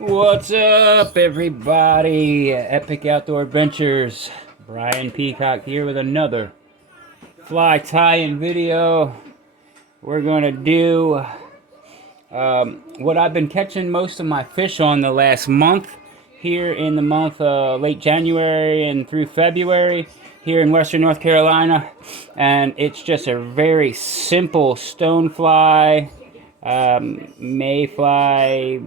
What's up, everybody? Epic Outdoor Adventures. Brian Peacock here with another fly tying video. We're going to do what I've been catching most of my fish on the last month here in the month late January and through February here in Western North Carolina. And it's just a very simple stonefly, mayfly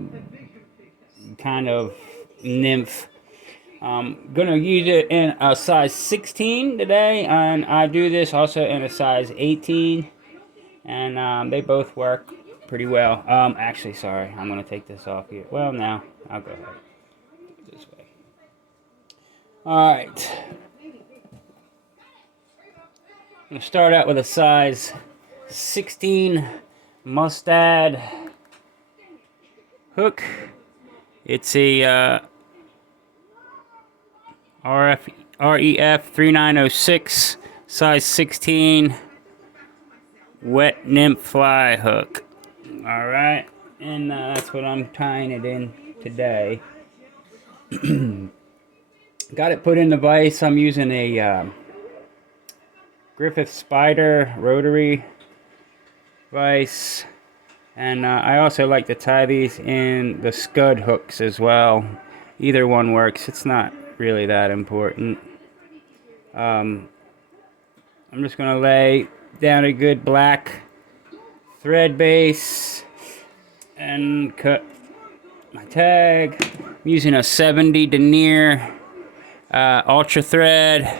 kind of nymph. Gonna use it in a size 16 today, and I do this also in a size 18, and they both work pretty well. Actually, sorry, I'm gonna take this off here. Well, now I'll go ahead this way. All right, I'm gonna start out with a size 16 mustad hook. It's a REF 3906 size 16 wet nymph fly hook. All right, and that's what I'm tying it in today. Got it put in the vise. I'm using a Griffith Spider rotary vise. And I also like to tie these in the scud hooks as well. Either one works. It's not really that important. I'm just going to lay down a good black thread base and cut my tag. I'm using a 70 denier ultra thread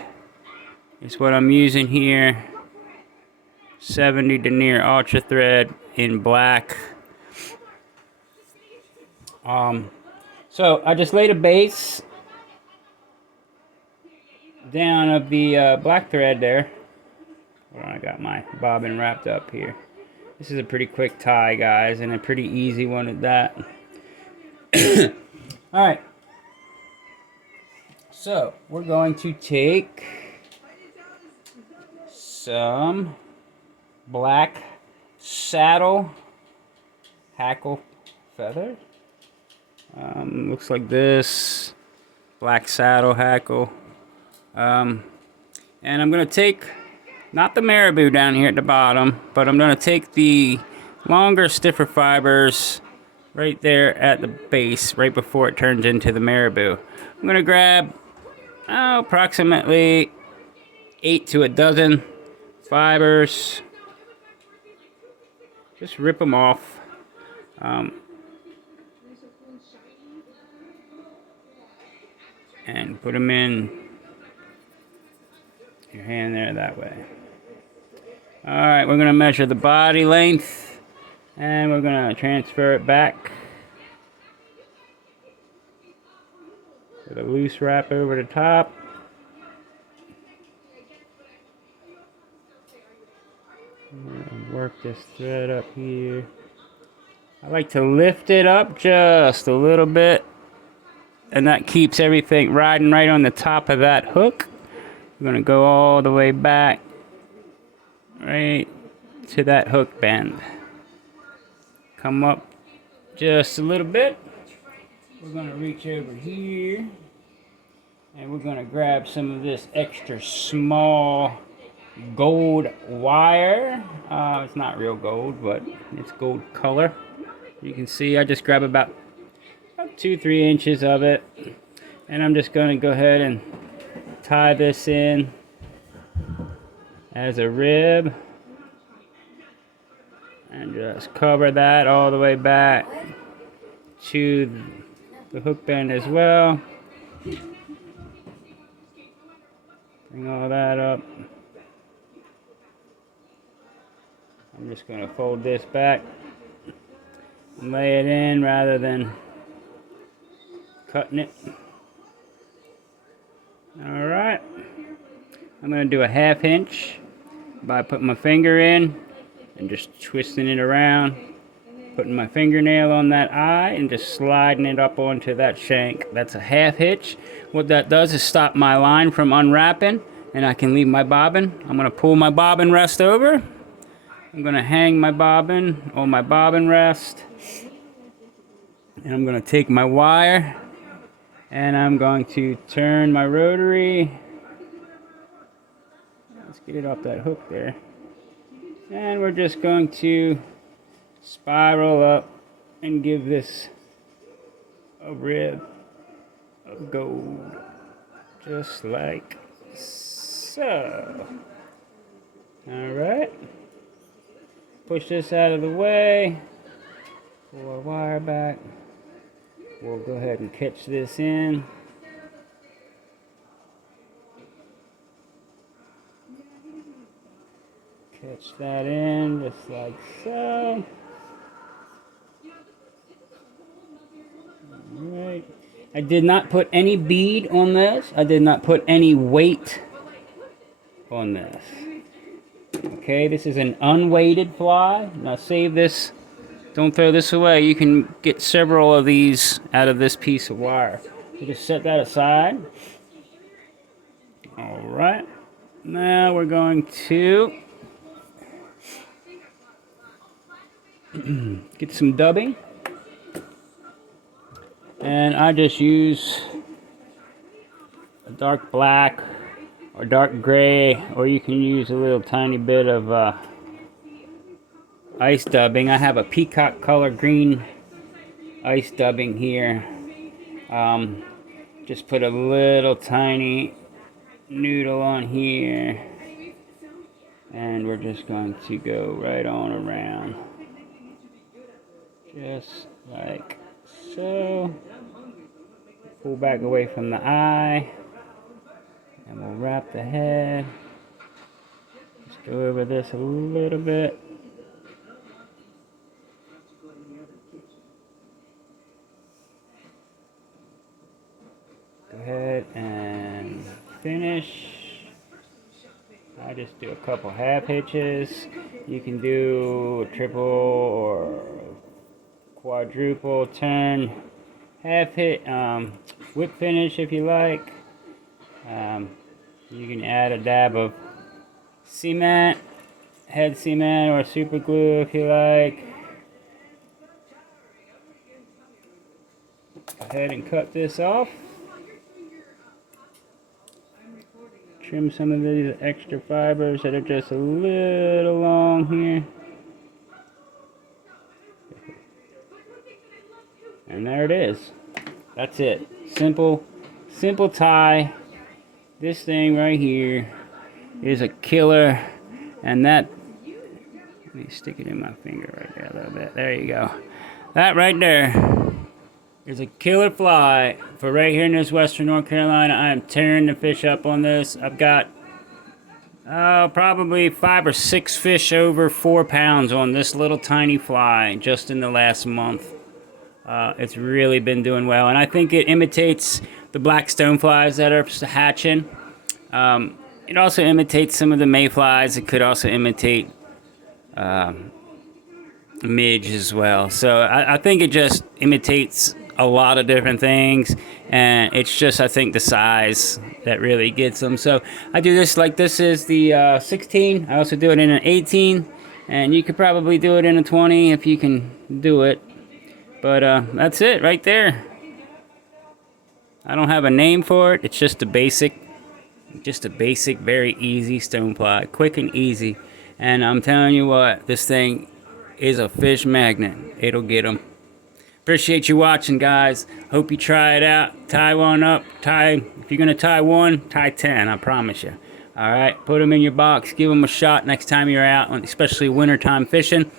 is what I'm using here. 70 denier ultra thread in black. So I just laid a base down of the black thread there. Well, I got my bobbin wrapped up here. This is a pretty quick tie, guys, and a pretty easy one at that. All right. So we're going to take some black saddle hackle feather. Looks like this. Black saddle hackle. And I'm going to take, not the marabou down here at the bottom, but I'm going to take the longer, stiffer fibers right there at the base, right before it turns into the marabou. I'm going to grab approximately 8 to a dozen fibers. Just rip them off. And put them in your hand there that way. Alright, we're going to measure the body length and we're going to transfer it back with a loose wrap over the top. Work this thread up here. I like to lift it up just a little bit, and that keeps everything riding right on the top of that hook. I'm going to go all the way back right to that hook bend. Come up just a little bit. We're going to reach over here and we're going to grab some of this extra small gold wire. It's not real gold, but it's gold color. You can see I just grab about 2-3 inches of it, and I'm just going to go ahead and tie this in as a rib and just cover that all the way back to the hook bend as well. Bring all that up. I'm just going to fold this back and lay it in rather than cutting it. Alright. I'm going to do a 1/2 inch by putting my finger in and just twisting it around. Putting my fingernail on that eye and just sliding it up onto that shank. That's a 1/2 hitch. What that does is stop my line from unwrapping and I can leave my bobbin. I'm going to pull my bobbin rest over. I'm going to hang my bobbin on my bobbin rest And I'm going to take my wire and I'm going to turn my rotary. Let's get it off that hook there. And we're just going to spiral up and give this a rib of gold. Just like so. Alright. Push this out of the way. Pull our wire back. We'll go ahead and catch this in. Catch that in just like so. Alright. I did not put any bead on this. I did not put any weight on this. Okay, this is an unweighted fly. Now save this. Don't throw this away. You can get several of these out of this piece of wire. You just set that aside. Alright. Now we're going to get some dubbing. And I just use a dark black or dark gray, or you can use a little tiny bit of ice dubbing. I have a Peacock color green ice dubbing here. Just put a little tiny noodle on here, and we're just going to go right on around, just like so. Pull back away from the eye, and we'll wrap the head. Just go over this a little bit. Go ahead and finish. I just do a couple half hitches. You can do a triple or quadruple turn, half hit, whip finish if you like. You can add a dab of cement, head cement, or super glue if you like. Go ahead and cut this off. Trim some of these extra fibers that are just a little long here. And there it is. That's it. Simple tie. This thing right here is a killer. And that, let me stick it in my finger right there a little bit. There you go. That right there is a killer fly for right here in this western North Carolina. I am tearing the fish up on this. I've got probably 5 or 6 fish over 4 pounds on this little tiny fly just in the last month. It's really been doing well, and I think it imitates the black stoneflies that are hatching. It also imitates some of the mayflies. It could also imitate midge as well. So I think it just imitates a lot of different things, and it's just, I think, the size that really gets them. So I do this like this is the 16. I also do it in an 18, and you could probably do it in a 20 if you can do it. But that's it right there. I don't have a name for it. It's just a basic, very easy stonefly, quick and easy. And I'm telling you what, this thing is a fish magnet. It'll get them. Appreciate you watching, guys. Hope you try it out. Tie one up. If you're gonna tie one, tie 10. I promise you. All right, put them in your box. Give them a shot next time you're out, especially wintertime fishing.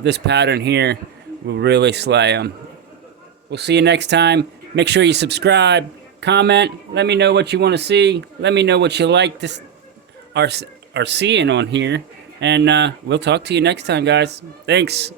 This pattern here will really slay them. We'll see you next time. Make sure you subscribe, comment. Let me know what you want to see. Let me know what you like to are seeing on here, and we'll talk to you next time, guys. Thanks.